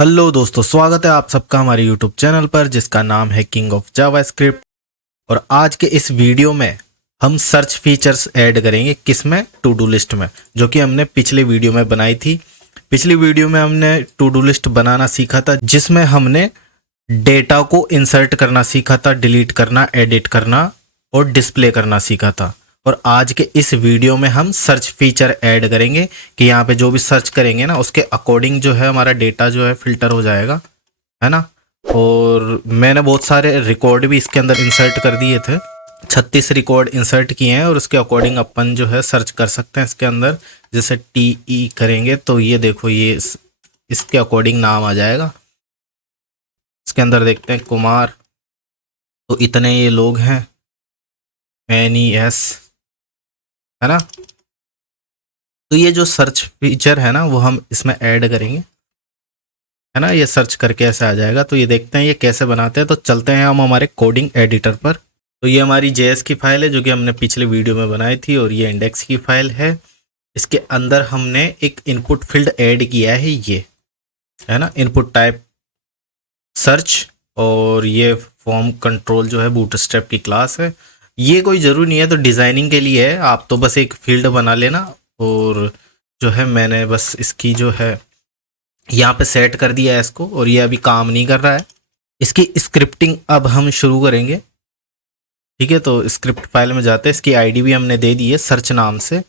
Hello दोस्तों, स्वागत है आप सबका हमारे यूट्यूब चैनल पर जिसका नाम है किंग ऑफ जावास्क्रिप्ट। और आज के इस वीडियो में हम सर्च फीचर्स ऐड करेंगे किसमें, टू डू लिस्ट में, जो कि हमने पिछले वीडियो में बनाई थी। पिछली वीडियो में हमने टू डू लिस्ट बनाना सीखा था, जिसमें हमने डेटा को इंसर्ट करना सीखा था, डिलीट करना, एडिट करना और डिस्प्ले करना सीखा था। और आज के इस वीडियो में हम सर्च फीचर ऐड करेंगे कि यहाँ पे जो भी सर्च करेंगे ना उसके अकॉर्डिंग जो है हमारा डेटा जो है फिल्टर हो जाएगा, है ना। और मैंने बहुत सारे रिकॉर्ड भी इसके अंदर इंसर्ट कर दिए थे, 36 रिकॉर्ड इंसर्ट किए हैं और उसके अकॉर्डिंग अपन जो है सर्च कर सकते हैं इसके अंदर। जैसे TE करेंगे तो ये देखो, ये इसके अकॉर्डिंग नाम आ जाएगा। इसके अंदर देखते हैं कुमार, तो इतने ये लोग हैं, NES, है ना। तो ये जो सर्च फीचर है ना वो हम इसमें ऐड करेंगे, है ना। ये सर्च करके ऐसे आ जाएगा। तो ये देखते हैं ये कैसे बनाते हैं। तो चलते हैं हम हमारे कोडिंग एडिटर पर। तो ये हमारी JS की फाइल है जो कि हमने पिछले वीडियो में बनाई थी, और ये इंडेक्स की फाइल है। इसके अंदर हमने एक इनपुट फील्ड ऐड किया है, ये है ना, इनपुट टाइप सर्च। और ये फॉर्म कंट्रोल जो है बूटस्ट्रैप की क्लास है। ये कोई ज़रूरी नहीं है, तो डिज़ाइनिंग के लिए है, आप तो बस एक फील्ड बना लेना। और जो है मैंने बस इसकी जो है यहाँ पे सेट कर दिया है इसको, और ये अभी काम नहीं कर रहा है। इसकी स्क्रिप्टिंग अब हम शुरू करेंगे, ठीक है। तो स्क्रिप्ट फाइल में जाते हैं, इसकी आईडी भी हमने दे दी है सर्च नाम से,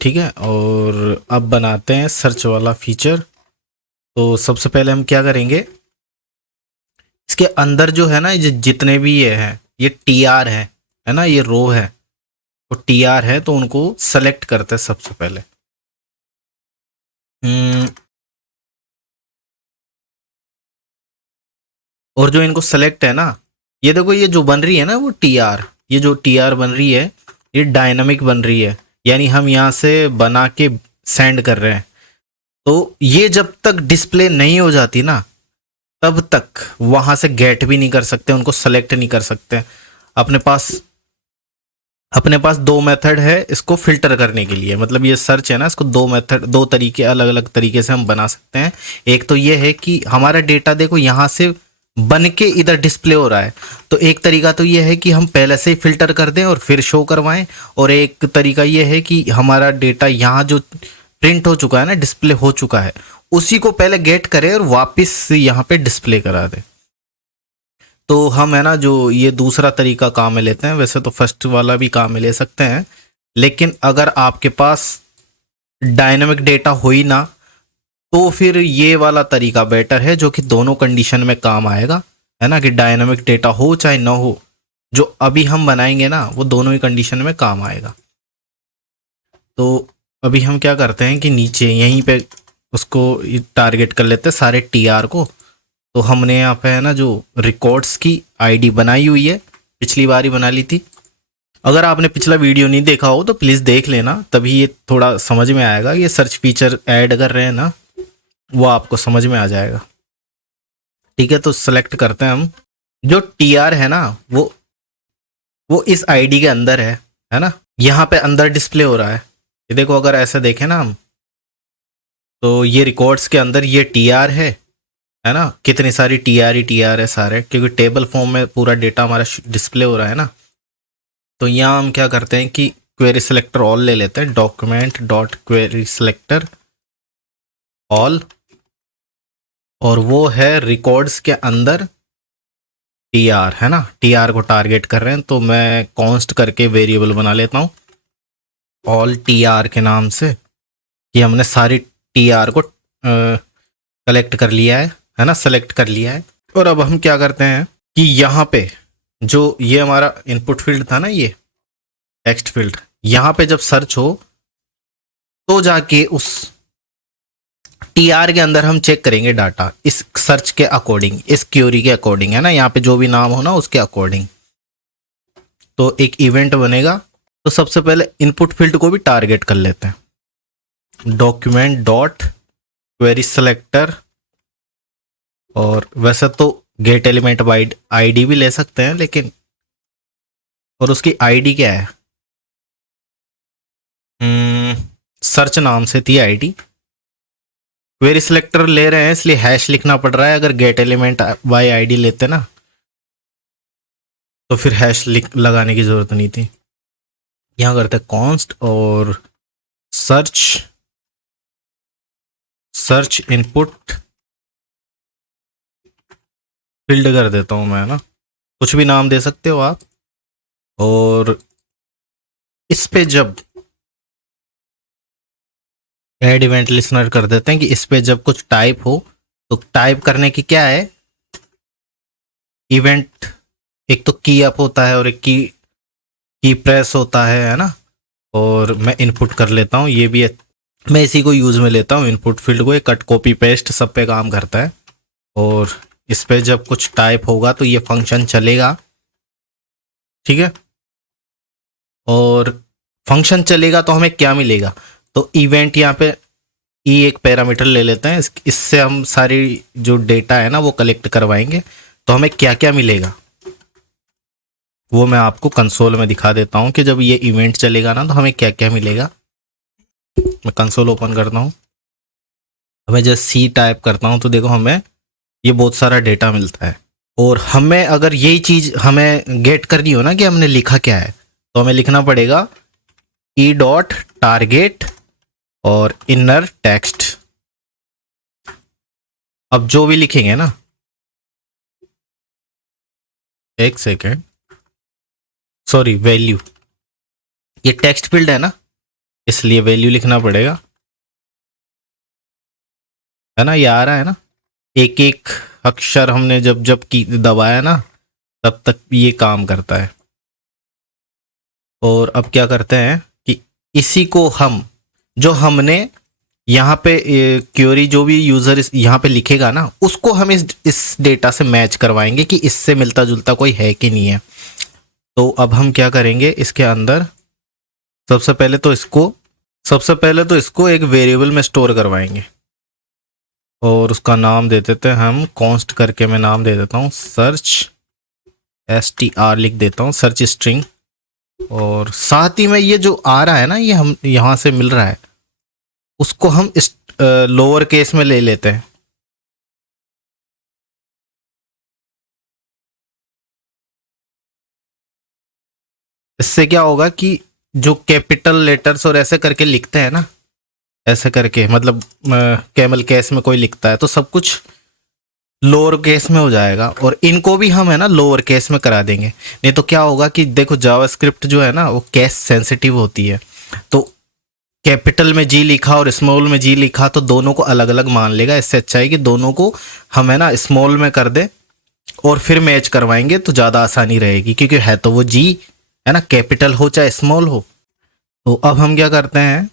ठीक है। और अब बनाते हैं सर्च वाला फीचर। तो सबसे पहले हम क्या करेंगे, इसके अंदर जो है ना ये जितने भी ये हैं, ये TR है ना, ये रो है, तो TR है, तो उनको सेलेक्ट करते हैं सबसे पहले। और जो इनको सेलेक्ट है ना, ये देखो, ये जो बन रही है ना वो TR, ये जो TR बन रही है ये डायनामिक बन रही है, यानी हम यहाँ से बना के सेंड कर रहे हैं। तो ये जब तक डिस्प्ले नहीं हो जाती ना तब तक वहां से गेट भी नहीं कर सकते, उनको सेलेक्ट नहीं कर सकते। अपने पास अपने पास दो मेथड है इसको फिल्टर करने के लिए, मतलब ये सर्च है ना, इसको दो मेथड, दो तरीके, अलग अलग तरीके से हम बना सकते हैं। एक तो ये है कि हमारा डेटा देखो यहाँ से बन के इधर डिस्प्ले हो रहा है, तो एक तरीका तो ये है कि हम पहले से ही फिल्टर कर दें और फिर शो करवाएं। और एक तरीका ये है कि हमारा डेटा यहाँ जो प्रिंट हो चुका है ना, डिस्प्ले हो चुका है, उसी को पहले गेट करें और वापस यहाँ पे डिस्प्ले करा दें। तो हम है ना जो ये दूसरा तरीका काम में लेते हैं, वैसे तो फर्स्ट वाला भी काम में ले सकते हैं, लेकिन अगर आपके पास डायनामिक डेटा हो ही ना तो फिर ये वाला तरीका बेटर है, जो कि दोनों कंडीशन में काम आएगा, है ना, कि डायनामिक डेटा हो चाहे ना हो, जो अभी हम बनाएंगे ना वो दोनों ही कंडीशन में काम आएगा। तो अभी हम क्या करते हैं कि नीचे यहीं पे उसको टारगेट कर लेते हैं सारे TR को। तो हमने यहाँ पे है ना जो रिकॉर्ड्स की आईडी बनाई हुई है, पिछली बार ही बना ली थी। अगर आपने पिछला वीडियो नहीं देखा हो तो प्लीज़ देख लेना, तभी ये थोड़ा समझ में आएगा। ये सर्च फीचर ऐड कर रहे हैं ना, वो आपको समझ में आ जाएगा, ठीक है। तो सेलेक्ट करते हैं हम, जो TR है ना वो इस आईडी के अंदर है ना, यहाँ पे अंदर डिस्प्ले हो रहा है। ये देखो, अगर ऐसे देखें ना हम, तो ये रिकॉर्ड्स के अंदर ये TR है ना, कितनी सारी TR ही TR है सारे, क्योंकि टेबल फॉर्म में पूरा डेटा हमारा डिस्प्ले हो रहा है ना। तो यहाँ हम क्या करते हैं कि क्वेरी सिलेक्टर ऑल ले लेते हैं, document dot query selector all, और वो है रिकॉर्ड्स के अंदर TR, है ना, TR को टारगेट कर रहे हैं। तो मैं कॉन्स्ट करके वेरिएबल बना लेता हूँ ऑल TR के नाम से, कि हमने सारी TR को कलेक्ट कर लिया है ना, सेलेक्ट कर लिया है। और अब हम क्या करते हैं कि यहाँ पे जो ये हमारा इनपुट फील्ड था ना, ये टेक्स्ट फील्ड, यहाँ पे जब सर्च हो तो जाके उस TR के अंदर हम चेक करेंगे डाटा, इस सर्च के अकॉर्डिंग, इस क्यूरी के अकॉर्डिंग, है ना, यहाँ पे जो भी नाम हो ना उसके अकॉर्डिंग। तो एक इवेंट बनेगा। तो सबसे पहले इनपुट फील्ड को भी टारगेट कर लेते हैं, डॉक्यूमेंट डॉट क्वेरी सेलेक्टर, और वैसे तो गेट एलिमेंट बाई आईडी भी ले सकते हैं, लेकिन और उसकी आईडी क्या है, सर्च नाम से थी आईडी, क्वेरी सिलेक्टर ले रहे हैं इसलिए हैश लिखना पड़ रहा है। अगर गेट एलिमेंट बाय आईडी लेते ना तो फिर हैश लगाने की जरूरत नहीं थी। यहाँ करते हैं कॉन्स्ट और सर्च इनपुट फील्ड कर देता हूँ मैं ना, कुछ भी नाम दे सकते हो आप। और इस पे जब ऐड इवेंट लिसनर कर देते हैं कि इस पे जब कुछ टाइप हो तो टाइप करने की क्या है, इवेंट एक तो की अप होता है और एक की प्रेस होता है ना। और मैं इनपुट कर लेता हूँ, ये भी मैं इसी को यूज में लेता हूँ इनपुट फील्ड को। ये कट कॉपी पेस्ट सब पे काम करता है। और इस पे जब कुछ टाइप होगा तो ये फंक्शन चलेगा, ठीक है। और फंक्शन चलेगा तो हमें क्या मिलेगा, तो इवेंट यहाँ पे ई एक पैरामीटर ले लेते हैं, इससे हम सारी जो डेटा है ना वो कलेक्ट करवाएंगे। तो हमें क्या क्या मिलेगा वो मैं आपको कंसोल में दिखा देता हूँ कि जब ये इवेंट चलेगा ना तो हमें क्या क्या मिलेगा। मैं कंसोल ओपन करता हूँ, हमें जब सी टाइप करता हूँ तो देखो हमें ये बहुत सारा डेटा मिलता है। और हमें अगर यही चीज़ हमें गेट करनी हो ना कि हमने लिखा क्या है, तो हमें लिखना पड़ेगा ई डॉट टारगेट और इनर टेक्स्ट। अब जो भी लिखेंगे ना, एक सेकेंड, सॉरी वैल्यू, ये टेक्स्ट फील्ड है ना इसलिए वैल्यू लिखना पड़ेगा, है ना। ये आ रहा है ना, एक एक अक्षर हमने जब जब की दबाया ना तब तक ये काम करता है। और अब क्या करते हैं कि इसी को हम जो हमने यहाँ पे क्वेरी जो भी यूजर यहाँ पे लिखेगा ना उसको हम इस डेटा से मैच करवाएंगे कि इससे मिलता जुलता कोई है कि नहीं है। तो अब हम क्या करेंगे, इसके अंदर सबसे पहले तो इसको एक वेरिएबल में स्टोर करवाएंगे और उसका नाम दे देते हैं हम कॉन्स्ट करके, मैं नाम दे देता हूँ सर्च, str लिख देता हूँ, सर्च स्ट्रिंग। और साथ ही में ये जो आ रहा है ना ये हम यहाँ से मिल रहा है उसको हम इस लोअर केस में ले लेते हैं। इससे क्या होगा कि जो कैपिटल लेटर्स और ऐसे करके लिखते हैं ना, ऐसे करके मतलब कैमल केस में कोई लिखता है तो सब कुछ लोअर केस में हो जाएगा। और इनको भी हम है ना लोअर केस में करा देंगे, नहीं तो क्या होगा कि देखो जावास्क्रिप्ट जो है ना वो केस सेंसिटिव होती है। तो कैपिटल में जी लिखा और स्मॉल में जी लिखा तो दोनों को अलग अलग मान लेगा। इससे अच्छा है कि दोनों को हम है ना स्मॉल में कर दे और फिर मैच करवाएंगे तो ज़्यादा आसानी रहेगी, क्योंकि है तो वो जी है ना, कैपिटल हो चाहे स्मॉल हो। तो अब हम क्या करते हैं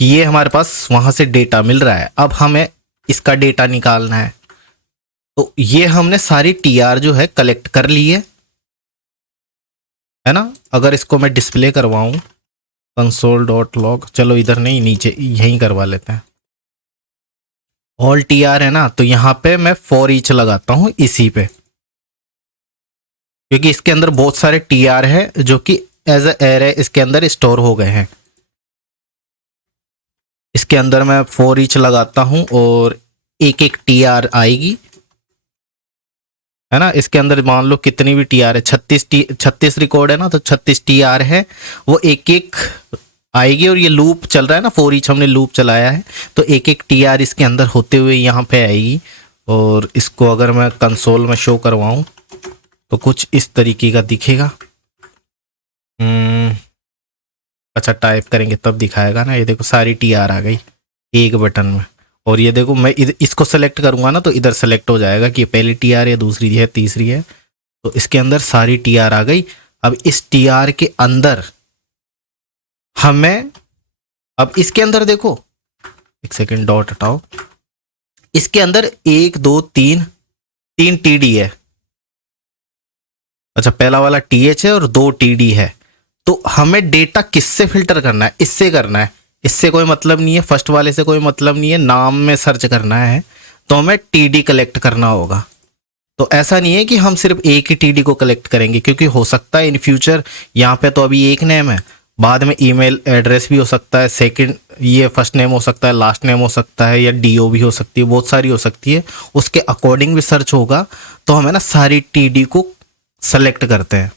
कि ये हमारे पास वहाँ से डेटा मिल रहा है, अब हमें इसका डेटा निकालना है। तो ये हमने सारी टीआर जो है कलेक्ट कर ली है ना। अगर इसको मैं डिस्प्ले करवाऊं console.log, चलो इधर नहीं नीचे यहीं करवा लेते हैं, ऑल टीआर है ना। तो यहाँ पे मैं फॉर ईच लगाता हूँ इसी पे, क्योंकि इसके अंदर बहुत सारे टीआर है जो कि एज ए एरे इसके अंदर स्टोर हो गए हैं। इसके अंदर मैं फॉर ईच लगाता हूँ और एक एक टीआर आएगी, है ना। इसके अंदर मान लो कितनी भी टीआर है, 36 रिकॉर्ड है ना, तो 36 टीआर है, वो एक एक आएगी। और ये लूप चल रहा है ना, फॉर ईच हमने लूप चलाया है तो एक एक टीआर इसके अंदर होते हुए यहाँ पे आएगी। और इसको अगर मैं कंसोल में शो करवाऊँ तो कुछ इस तरीके का दिखेगा। अच्छा टाइप करेंगे तब दिखाएगा ना। ये देखो सारी टीआर आ गई एक बटन में। और ये देखो मैं इसको सेलेक्ट करूंगा ना तो इधर सेलेक्ट हो जाएगा कि पहली टीआर है, दूसरी है, तीसरी है। तो इसके अंदर सारी टीआर आ गई। अब इस टीआर के अंदर हमें, अब इसके अंदर देखो, एक सेकेंड डॉट हटाओ, इसके अंदर 1 2 3 टीडी है। अच्छा पहला वाला टीएच है और 2 टीडी है। तो हमें डेटा किससे फिल्टर करना है, इससे करना है। इससे कोई मतलब नहीं है, फर्स्ट वाले से कोई मतलब नहीं है, नाम में सर्च करना है तो हमें टीडी कलेक्ट करना होगा। तो ऐसा नहीं है कि हम सिर्फ एक ही टीडी को कलेक्ट करेंगे, क्योंकि हो सकता है इन फ्यूचर यहाँ पे तो अभी एक नेम है बाद में ईमेल एड्रेस भी हो सकता है, सेकंड ये फर्स्ट नेम हो सकता है, लास्ट नेम हो सकता है, या डीओ भी हो सकती है, बहुत सारी हो सकती है। उसके अकॉर्डिंग भी सर्च होगा। तो हमें ना सारी टीडी को सेलेक्ट करते हैं।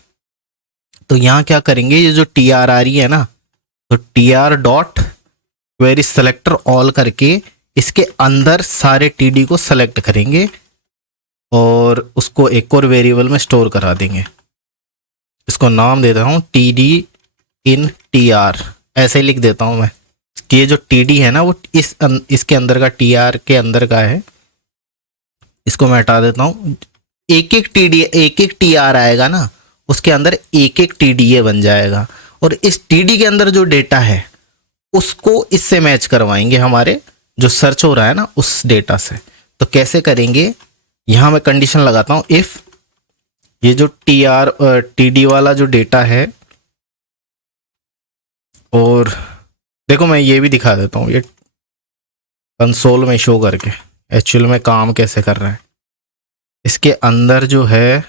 तो यहाँ क्या करेंगे, ये जो टी आर आ रही है ना, तो T R dot query selector all करके इसके अंदर सारे टीडी को सेलेक्ट करेंगे और उसको एक और वेरिएबल में स्टोर करा देंगे। इसको नाम देता हूँ टी डी इन टी आर, ऐसे ही लिख देता हूँ मैं कि ये जो टी डी है ना वो इसके अंदर का, टी आर के अंदर का है। इसको मैं हटा देता हूँ। एक एक टी आर आएगा ना, उसके अंदर एक एक टी डी ये बन जाएगा, और इस टी डी के अंदर जो डेटा है उसको इससे मैच करवाएंगे, हमारे जो सर्च हो रहा है ना उस डेटा से। तो कैसे करेंगे, यहाँ मैं कंडीशन लगाता हूँ, इफ ये जो टी डी वाला जो डेटा है, और देखो मैं ये भी दिखा देता हूँ, ये कंसोल में शो करके एक्चुअल में काम कैसे कर रहा है। इसके अंदर जो है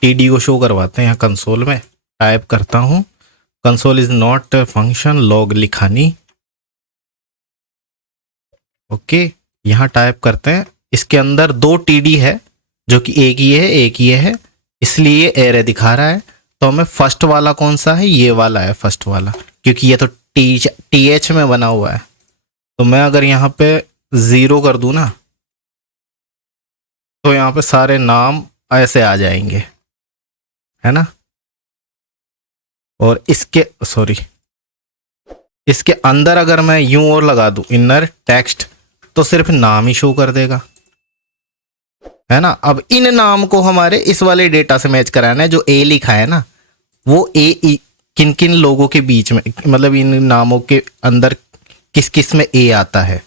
टीडी को शो करवाते हैं। यहाँ कंसोल में टाइप करता हूँ, console is not function log लिखानी। ओके, यहाँ टाइप करते हैं। इसके अंदर दो टीडी है, जो कि एक ये है एक ये है, इसलिए एरे दिखा रहा है। तो हमें फर्स्ट वाला कौन सा है, ये वाला है फर्स्ट वाला, क्योंकि ये तो टी एच में बना हुआ है। तो मैं अगर यहाँ पे 0 कर दूं ना, तो यहाँ पे सारे नाम ऐसे आ जाएंगे, है ना। और इसके अंदर अगर मैं यूं और लगा दूं इनर टेक्स्ट, तो सिर्फ नाम ही शो कर देगा, है ना। अब इन नाम को हमारे इस वाले डेटा से मैच कराना है। जो ए लिखा है ना, वो ए किन किन लोगों के बीच में, मतलब इन नामों के अंदर किस किस में ए आता है,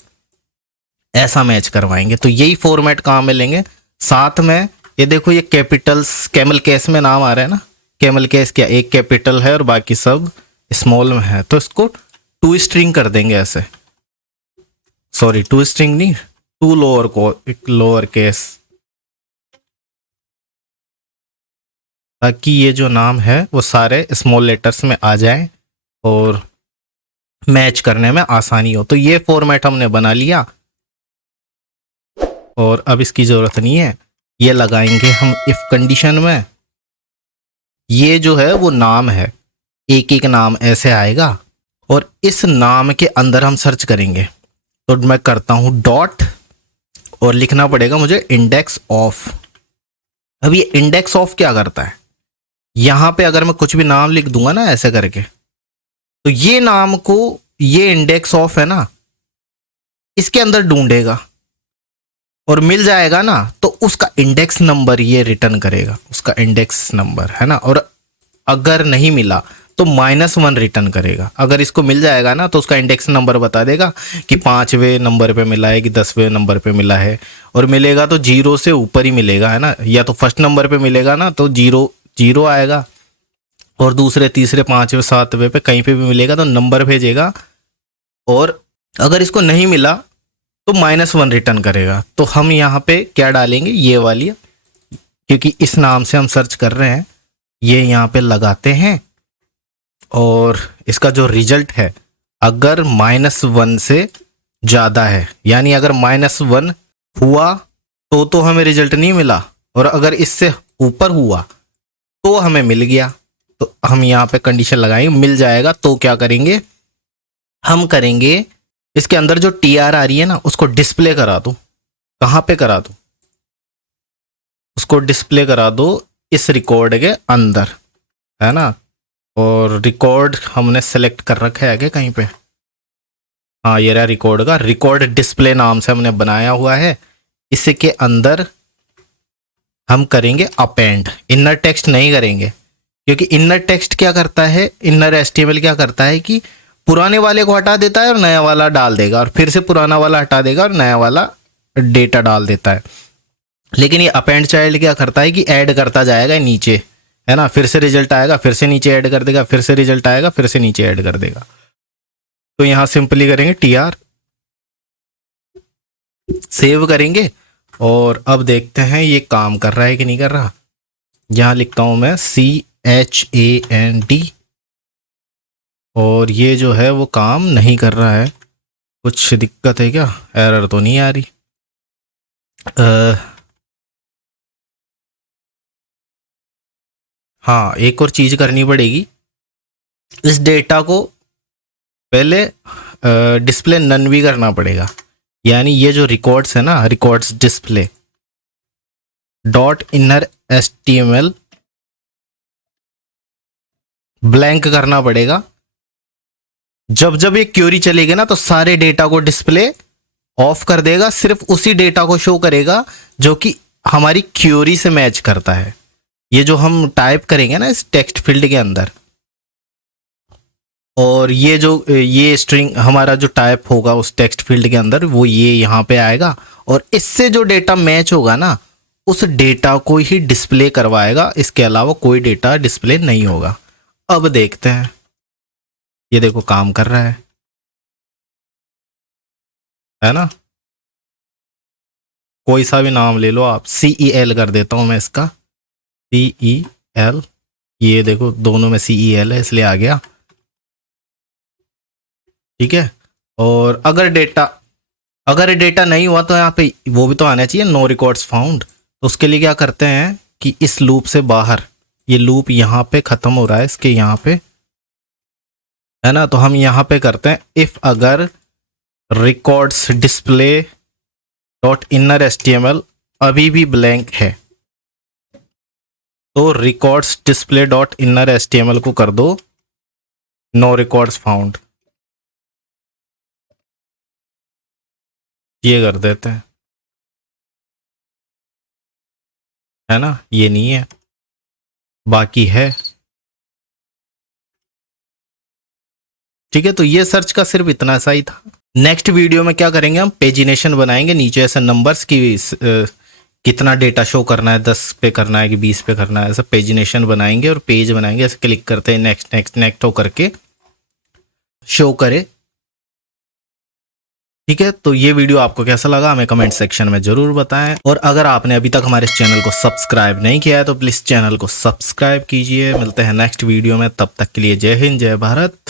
ऐसा मैच करवाएंगे। तो यही फॉर्मेट कहाँ मिलेंगे। साथ में ये देखो, ये कैपिटल्स कैमल केस में नाम आ रहा है ना, कैमल केस क्या एक कैपिटल है और बाकी सब स्मॉल में है। तो इसको टू स्ट्रिंग कर देंगे ऐसे, सॉरी टू स्ट्रिंग नहीं, टू लोअर केस, ताकि ये जो नाम है वो सारे स्मॉल लेटर्स में आ जाए और मैच करने में आसानी हो। तो ये फॉर्मेट हमने बना लिया और अब इसकी ज़रूरत नहीं है। ये लगाएंगे हम इफ कंडीशन में। ये जो है वो नाम है, एक एक नाम ऐसे आएगा और इस नाम के अंदर हम सर्च करेंगे। तो मैं करता हूँ डॉट और लिखना पड़ेगा मुझे इंडेक्स ऑफ। अब ये इंडेक्स ऑफ क्या करता है, यहाँ पे अगर मैं कुछ भी नाम लिख दूंगा ना ऐसे करके, तो ये नाम को, ये इंडेक्स ऑफ है ना, इसके अंदर ढूंढेगा और मिल जाएगा ना, तो उसका इंडेक्स नंबर ये रिटर्न करेगा, उसका इंडेक्स नंबर, है ना। और अगर नहीं मिला तो -1 रिटर्न करेगा। अगर इसको मिल जाएगा ना, तो उसका इंडेक्स नंबर बता देगा कि 5वें नंबर पे मिला है कि 10वें नंबर पे मिला है। और मिलेगा तो 0 से ऊपर ही मिलेगा, है ना। या तो फर्स्ट नंबर पे मिलेगा ना, तो 0 आएगा, और दूसरे तीसरे 5वें 7वें पे कहीं पे भी मिलेगा तो नंबर भेजेगा। और अगर इसको नहीं मिला तो -1 रिटर्न करेगा। तो हम यहाँ पे क्या डालेंगे, ये वाली, क्योंकि इस नाम से हम सर्च कर रहे हैं, ये यहाँ पे लगाते हैं। और इसका जो रिजल्ट है, अगर -1 से ज़्यादा है, यानी अगर -1 हुआ तो हमें रिजल्ट नहीं मिला, और अगर इससे ऊपर हुआ तो हमें मिल गया। तो हम यहाँ पे कंडीशन लगाएंगे मिल जाएगा। तो क्या करेंगे, हम करेंगे इसके अंदर जो टी आर आ रही है ना, उसको डिस्प्ले करा दो। कहाँ पे करा दो, उसको डिस्प्ले करा दो इस रिकॉर्ड के अंदर, है ना। और रिकॉर्ड हमने सेलेक्ट कर रखा है आगे कहीं पे, हाँ ये रहा रिकॉर्ड का, रिकॉर्ड डिस्प्ले नाम से हमने बनाया हुआ है। इसके अंदर हम करेंगे अपेंड, इनर टेक्स्ट नहीं करेंगे, क्योंकि इनर टेक्स्ट क्या करता है, इनर एचटीएमएल क्या करता है कि पुराने वाले को हटा देता है और नया वाला डाल देगा, और फिर से पुराना वाला हटा देगा और नया वाला डेटा डाल देता है। लेकिन ये अपेंड चाइल्ड क्या करता है कि ऐड करता जाएगा नीचे, है ना। फिर से रिजल्ट आएगा, फिर से नीचे ऐड कर देगा, फिर से रिजल्ट आएगा, फिर से नीचे ऐड कर देगा। तो यहाँ सिंपली करेंगे TR, सेव करेंगे, और अब देखते हैं ये काम कर रहा है कि नहीं कर रहा। यहाँ लिखता हूँ मैं HAND। और ये जो है वो काम नहीं कर रहा है, कुछ दिक्कत है क्या? एरर तो नहीं आ रही। हाँ, एक और चीज़ करनी पड़ेगी, इस डेटा को पहले डिस्प्ले नन भी करना पड़ेगा। यानी ये जो रिकॉर्ड्स है ना, records display dot inner HTML blank करना पड़ेगा। जब जब ये क्वेरी चलेगी ना तो सारे डेटा को डिस्प्ले ऑफ कर देगा, सिर्फ उसी डेटा को शो करेगा जो कि हमारी क्वेरी से मैच करता है। ये जो हम टाइप करेंगे ना इस टेक्स्ट फील्ड के अंदर, और ये स्ट्रिंग हमारा जो टाइप होगा उस टेक्स्ट फील्ड के अंदर, वो ये यहाँ पे आएगा, और इससे जो डेटा मैच होगा ना उस डेटा को ही डिस्प्ले करवाएगा। इसके अलावा कोई डेटा डिस्प्ले नहीं होगा। अब देखते हैं, ये देखो काम कर रहा है ना। कोई सा भी नाम ले लो आप, CEL कर देता हूं मैं इसका, CEL। ये देखो दोनों में CEL है इसलिए आ गया, ठीक है। और अगर डेटा नहीं हुआ तो यहाँ पे वो भी तो आना चाहिए, नो रिकॉर्ड्स फाउंड। तो उसके लिए क्या करते हैं कि इस लूप से बाहर, ये लूप यहाँ पे खत्म हो रहा है इसके यहाँ पे, है ना। तो हम यहाँ पे करते हैं इफ अगर records display dot inner HTML अभी भी ब्लैंक है तो records display dot inner HTML को कर दो नो रिकॉर्ड्स फाउंड। ये कर देते हैं, है ना। ये नहीं है, बाकी है, ठीक है। तो ये सर्च का सिर्फ इतना सा ही था। नेक्स्ट वीडियो में क्या करेंगे, हम पेजिनेशन बनाएंगे, नीचे ऐसे नंबर्स की कितना डेटा शो करना है, 10 पे करना है कि 20 पे करना है, ऐसा पेजिनेशन बनाएंगे और पेज बनाएंगे। ऐसे क्लिक करते हैं नेक्स्ट नेक्स्ट नेक्स्ट हो करके शो करे, ठीक है। तो ये वीडियो आपको कैसा लगा हमें कमेंट सेक्शन में जरूर बताएं, और अगर आपने अभी तक हमारे चैनल को सब्सक्राइब नहीं किया है तो प्लीज चैनल को सब्सक्राइब कीजिए। मिलते हैं नेक्स्ट वीडियो में, तब तक के लिए जय हिंद, जय भारत।